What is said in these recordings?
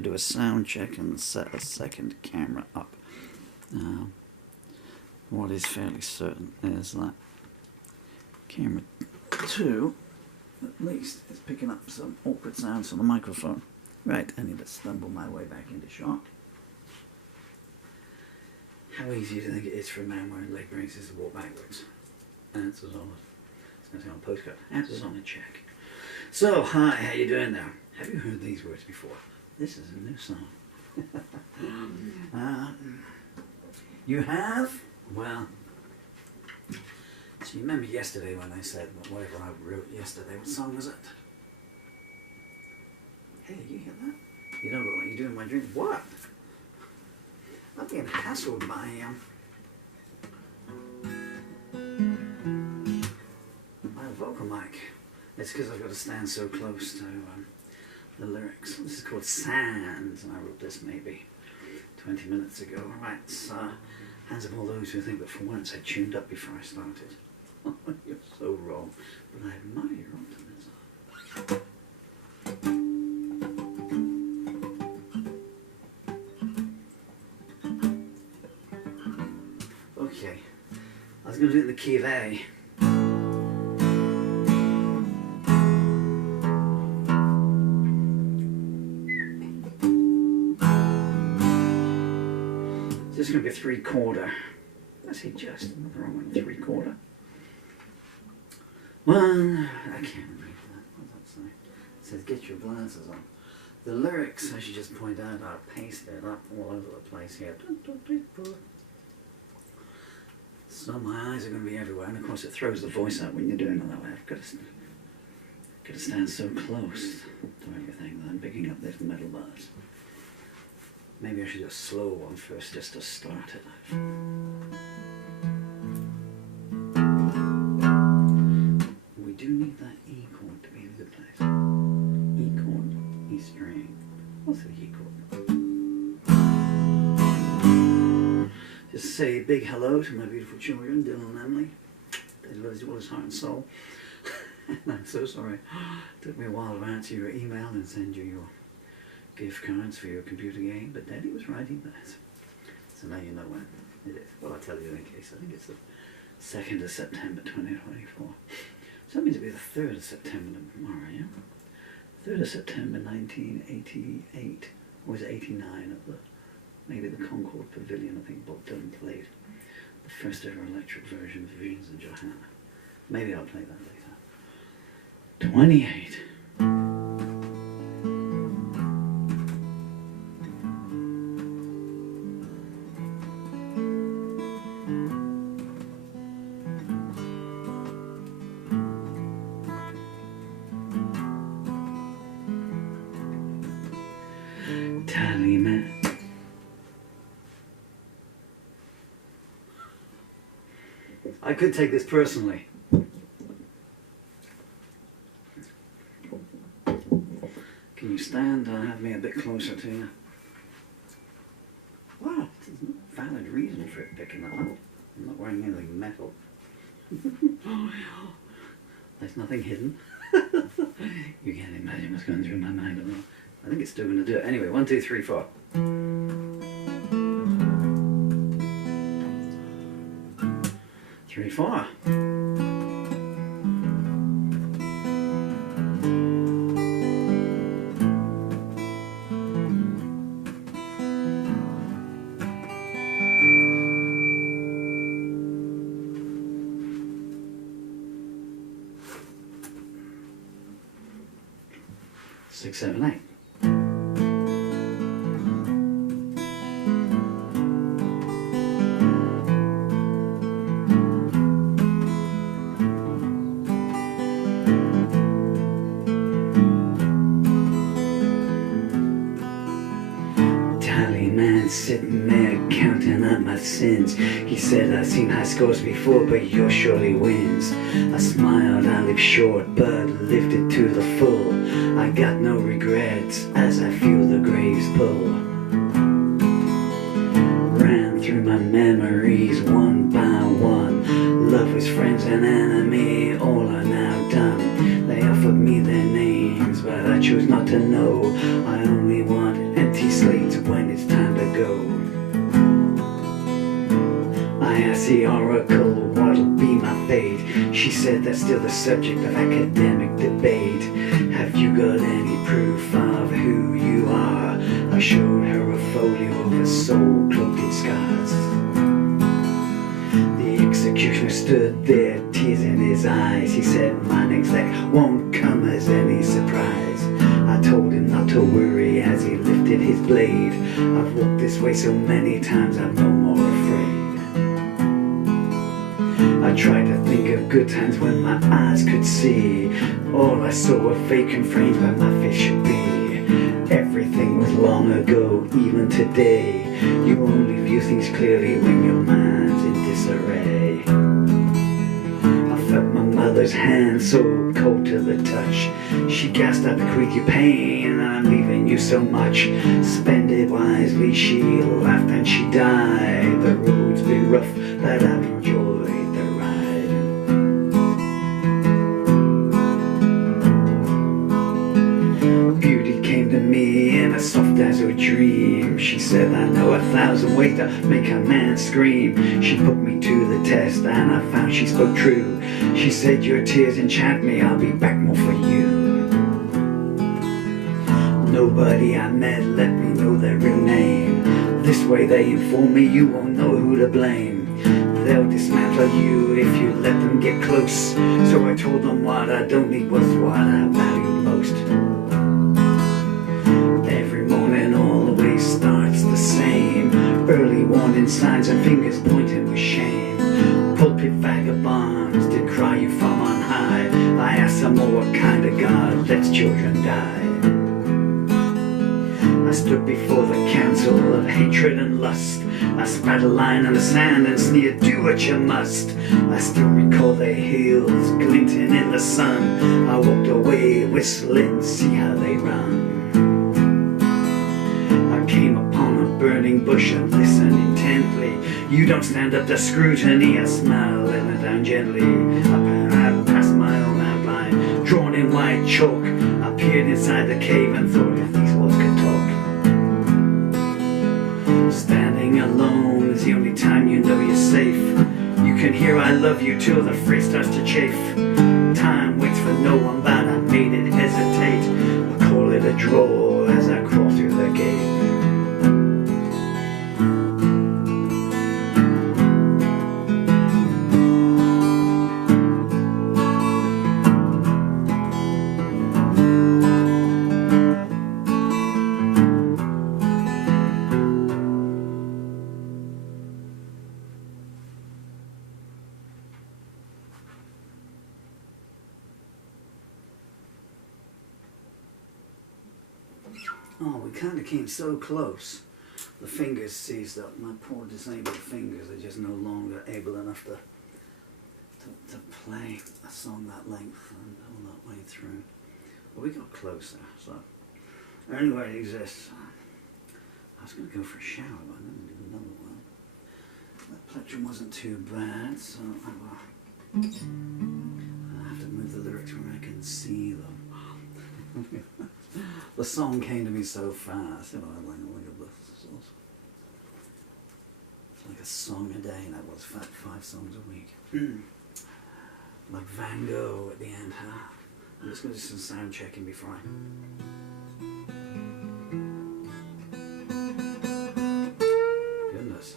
Do a sound check and set a second camera up. What is fairly certain is that camera 2 at least is picking up some awkward sounds from the microphone. Right, I need to stumble my way back into shot. How easy do you think it is for a man wearing leg braces to walk backwards? Answers on it. It's going to say on postcard. Answers on a check. So, hi, how you doing there? Have you heard these words before? This is a new song. You have? Well, so you remember yesterday when I said whatever I wrote yesterday, what song was it? Hey, you hear that? You don't look like you do in my dreams. What? I'm being hassled by my vocal mic. It's because I've got to stand so close to the lyrics. This is called Sands, and I wrote this maybe 20 minutes ago. Right, so hands up all those who think that for once I tuned up before I started. You're so wrong, but I admire your optimism. Okay, I was going to do it in the key of A. This is going to be a 3/4. I say just, another wrong one, 3/4. One, I can't read that. What does that say? It says get your glasses on. The lyrics, I should just point out, are pasted up all over the place here. So my eyes are going to be everywhere, and of course it throws the voice out when you're doing it that way. I've got to stand so close to everything that I'm picking up these metal bars. Maybe I should do a slow one first, just to start it out. We do need that E chord to be in a good place. E chord, E string. What's the E chord? Just say a big hello to my beautiful children, Dylan and Emily. They love you all his heart and soul. And I'm so sorry. It took me a while to answer your email and send you your gift cards for your computer game, but Daddy was writing that. So now you know when it is. Well, I'll tell you in case. I think it's the 2nd of September 2024. So that means it'll be the 3rd of September tomorrow, yeah? 3rd of September 1988, or was it 89 at the, maybe the Concord Pavilion, I think Bob Dylan played the first ever electric version of Visions of Johanna. Maybe I'll play that later. 28. Man. I could take this personally. Can you stand and have me a bit closer to you? Wow, there's no valid reason for it picking that up. I'm not wearing anything metal. There's nothing hidden. You can't imagine what's going through my mind at all. I think it's still going to do it. Anyway, 1, 2, 3, 4. 3, 4. Six, 7, 8. Sitting there counting up my sins. He said, I've seen high scores before, but yours surely wins. I smiled, I lived short, but lived it to the full. I got no regrets as I feel the graves pull. Ran through my memories one by one. Love was friends and enemy, all are now done. They offered me their names, but I chose not to know. I only want empty the oracle, what'll be my fate? She said that's still the subject of academic debate. Have you got any proof of who you are? I showed her a folio of a soul cloaked in scars. The executioner stood there, tears in his eyes. He said, my next act won't come as any surprise. I told him not to worry as he lifted his blade. I've walked this way so many times I'm no more afraid. I tried to think of good times when my eyes could see. All I saw were vacant frames where my face should be. Everything was long ago, even today. You only view things clearly when your mind's in disarray. I felt my mother's hand so cold to the touch. She gasped, I bequeath you pain, I'm leaving you so much. Spend it wisely, she laughed and she died. The road's been rough, but I've enjoyed the ride. Beauty came to me in a soft as a dream. She said, I know 1,000 ways to make a man scream. She put me to the test and I found she spoke true. She said, your tears enchant me, I'll be back more for you. Nobody I met let me know their real name. This way they inform me you won't know who to blame. They'll dismantle you if you let them get close. So I told them what I don't need was what I valued most. Every morning always starts the same. Early warning signs and fingers pointing with shame. Pulpit vagabonds did cry you from on high. I asked them, oh, what kind of God lets children die? I stood before the council of hatred and lust. I spat a line in the sand and sneered, do what you must. I still recall their heels glinting in the sun. I walked away whistling, see how they run. I came upon a burning bush and listened intently. You don't stand up to scrutiny, I smile, let me down gently. I passed my own outline, drawn in white chalk. I peered inside the cave and thought if these walls could talk. Standing alone is the only time you know you're safe. You can hear I love you till the phrase starts to chafe. Time waits for no one, but I made it hesitate. I call it a draw as I crawl through the gate. Oh, we kind of came so close. The fingers seized up. My poor disabled fingers are just no longer able enough to play a song that length and all that way through. But we got closer, so anyway, it exists. I was going to go for a shower, but I'm going to do another one. That plectrum wasn't too bad, so I have to move the lyrics where I can see them. The song came to me so fast, you know, like, look at this. It's like a song a day, and that was 5 songs a week. Like Van Gogh at the end, huh? I'm just going to do some sound checking before I... Goodness.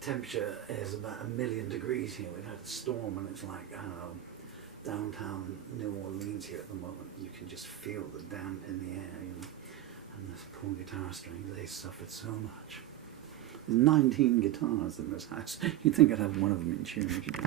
Temperature is about 1,000,000 degrees here. We've had a storm and it's like, I don't know, downtown New Orleans here at the moment. You can just feel the damp in the air, you know. And this poor guitar strings, they suffered so much. There's 19 guitars in this house. You'd think I'd have one of them in tune.